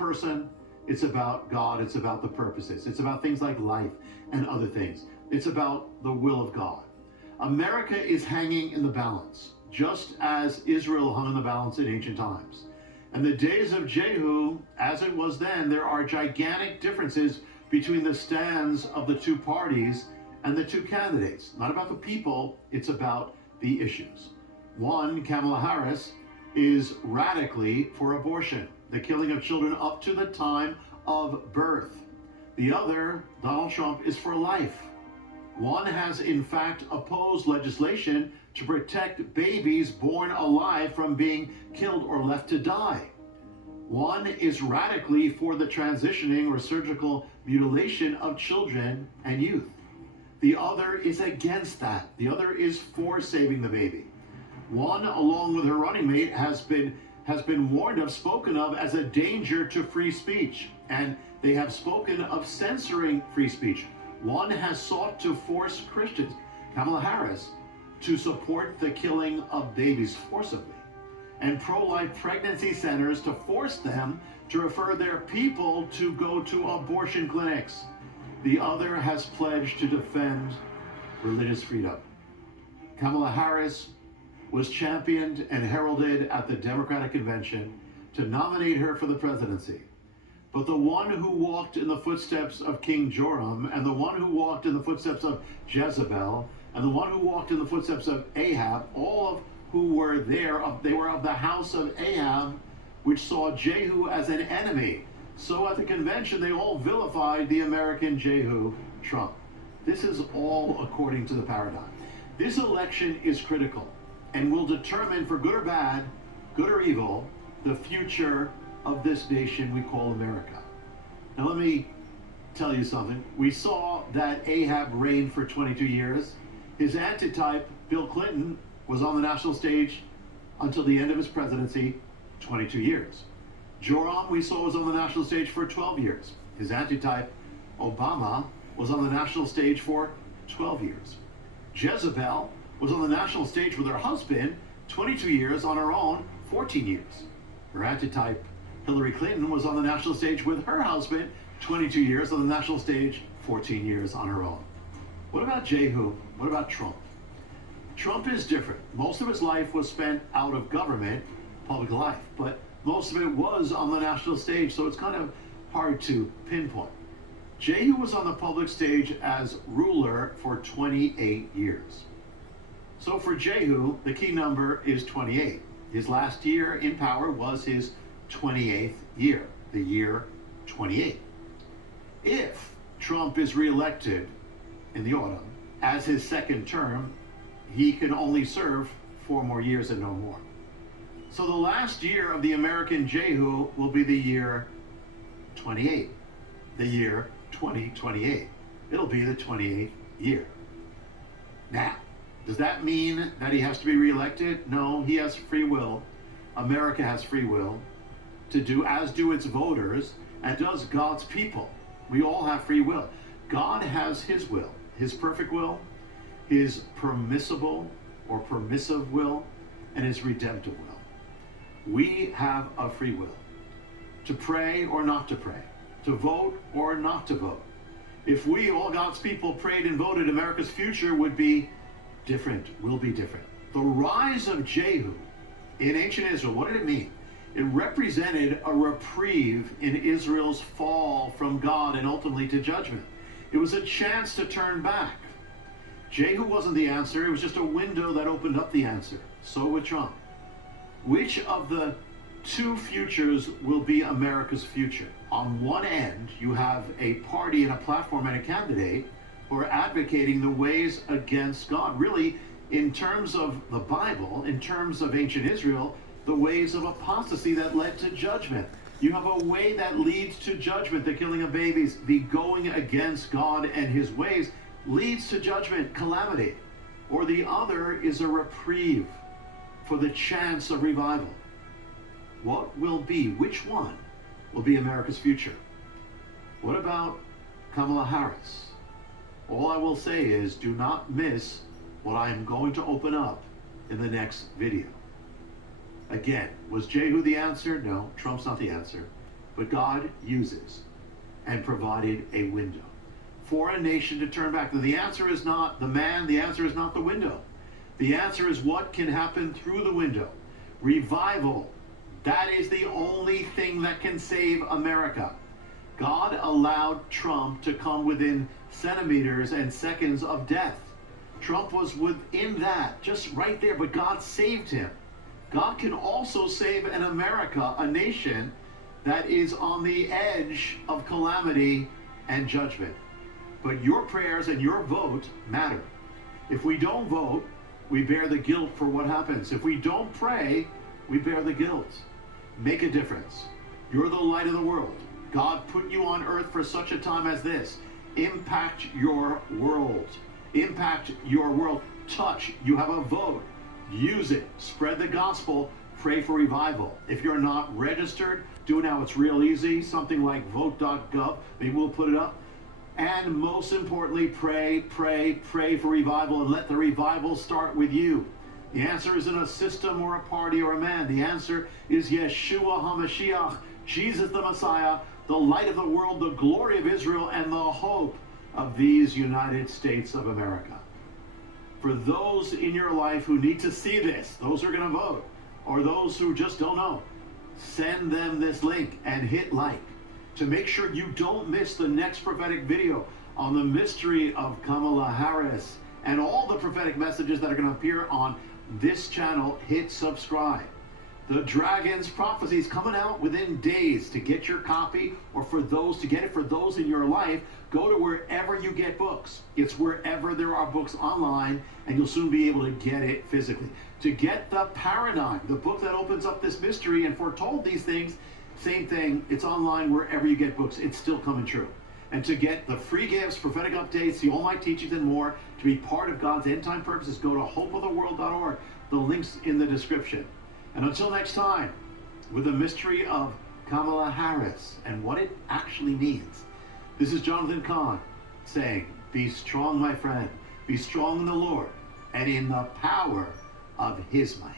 person, it's about God, it's about the purposes. It's about things like life and other things. It's about the will of God. America is hanging in the balance, just as Israel hung in the balance in ancient times. And the days of Jehu, as it was then, there are gigantic differences between the stands of the two parties and the two candidates. Not about the people, it's about the issues. One, Kamala Harris, is radically for abortion, the killing of children up to the time of birth. The other, Donald Trump, is for life. One has in fact opposed legislation to protect babies born alive from being killed or left to die. One is radically for the transitioning or surgical mutilation of children and youth. The other is against that. The other is for saving the baby. One, along with her running mate, has been warned of, spoken of as a danger to free speech, and they have spoken of censoring free speech. One has sought to force Christians, Kamala Harris, to support the killing of babies forcibly, and pro-life pregnancy centers to force them to refer their people to go to abortion clinics. The other has pledged to defend religious freedom. Kamala Harris was championed and heralded at the Democratic convention to nominate her for the presidency. But the one who walked in the footsteps of King Joram, and the one who walked in the footsteps of Jezebel, and the one who walked in the footsteps of Ahab, all of who were there, they were of the house of Ahab, which saw Jehu as an enemy. So at the convention, they all vilified the American Jehu, Trump. This is all according to the paradigm. This election is critical and will determine, for good or bad, good or evil, the future of this nation we call America. Now let me tell you something. We saw that Ahab reigned for 22 years. His antitype, Bill Clinton, was on the national stage until the end of his presidency, 22 years. Joram, we saw, was on the national stage for 12 years. His antitype, Obama, was on the national stage for 12 years. Jezebel was on the national stage with her husband, 22 years, on her own, 14 years. Her antitype, Hillary Clinton, was on the national stage with her husband, 22 years, on the national stage, 14 years on her own. What about Jehu? What about Trump? Trump is different. Most of his life was spent out of government, public life, but most of it was on the national stage, so it's kind of hard to pinpoint. Jehu was on the public stage as ruler for 28 years. So for Jehu, the key number is 28. His last year in power was his 28th year, the year 28. If Trump is reelected in the autumn as his second term, he can only serve 4 more years and no more. So the last year of the American Jehu will be the year 28, the year 2028. It'll be the 28th year. Now, does that mean that he has to be reelected? No, he has free will. America has free will to do, as do its voters, and does God's people. We all have free will. God has his will, his perfect will, his permissible or permissive will, and his redemptive will. We have a free will to pray or not to pray, to vote or not to vote. If we, all God's people, prayed and voted, America's future would be different, will be different. The rise of Jehu in ancient Israel, what did it mean? It represented a reprieve in Israel's fall from God and ultimately to judgment. It was a chance to turn back. Jehu wasn't the answer, it was just a window that opened up the answer. So with Trump. Which of the two futures will be America's future? On one end, you have a party and a platform and a candidate who are advocating the ways against God. Really, in terms of the Bible, in terms of ancient Israel, the ways of apostasy that led to judgment. You have a way that leads to judgment, the killing of babies, the going against God and his ways leads to judgment, calamity. Or the other is a reprieve for the chance of revival. What will be, which one will be America's future? What about Kamala Harris? All I will say is do not miss what I am going to open up in the next video. Again, was Jehu the answer? No, Trump's not the answer. But But God uses and provided a window for a nation to turn back. The answer is not the man, the answer is not the window. The answer is what can happen through the window. Revival. That is the only thing that can save America. God allowed Trump to come within centimeters and seconds of death. Trump was within that, just right there, but God saved him. God can also save an America, a nation that is on the edge of calamity and judgment. But your prayers and your vote matter. If we don't vote, we bear the guilt for what happens. If we don't pray, we bear the guilt. Make a difference. You're the light of the world. God put you on earth for such a time as this. Impact your world. Impact your world. Touch. You have a vote. Use it. Spread the gospel. Pray for revival. If you're not registered, do it now. It's real easy. Something like vote.gov. Maybe we'll put it up. And most importantly, pray, pray, pray for revival, and let the revival start with you. The answer isn't a system or a party or a man. The answer is Yeshua HaMashiach, Jesus the Messiah, the light of the world, the glory of Israel, and the hope of these United States of America. For those in your life who need to see this, those who are going to vote, or those who just don't know, send them this link and hit like to make sure you don't miss the next prophetic video on the mystery of Kamala Harris and all the prophetic messages that are going to appear on this channel. Hit subscribe. The Dragon's Prophecy is coming out within days. To get your copy, or for those to get it for those in your life, go to wherever you get books. It's wherever there are books online, and you'll soon be able to get it physically. To get the Paradigm, the book that opens up this mystery and foretold these things, same thing. It's online wherever you get books. It's still coming true. And to get the free gifts, prophetic updates, the all my teachings, and more, to be part of God's end time purposes, go to hopeoftheworld.org. The link's in the description. And until next time, with the mystery of Kamala Harris and what it actually means, this is Jonathan Kahn saying, be strong, my friend. Be strong in the Lord and in the power of his might.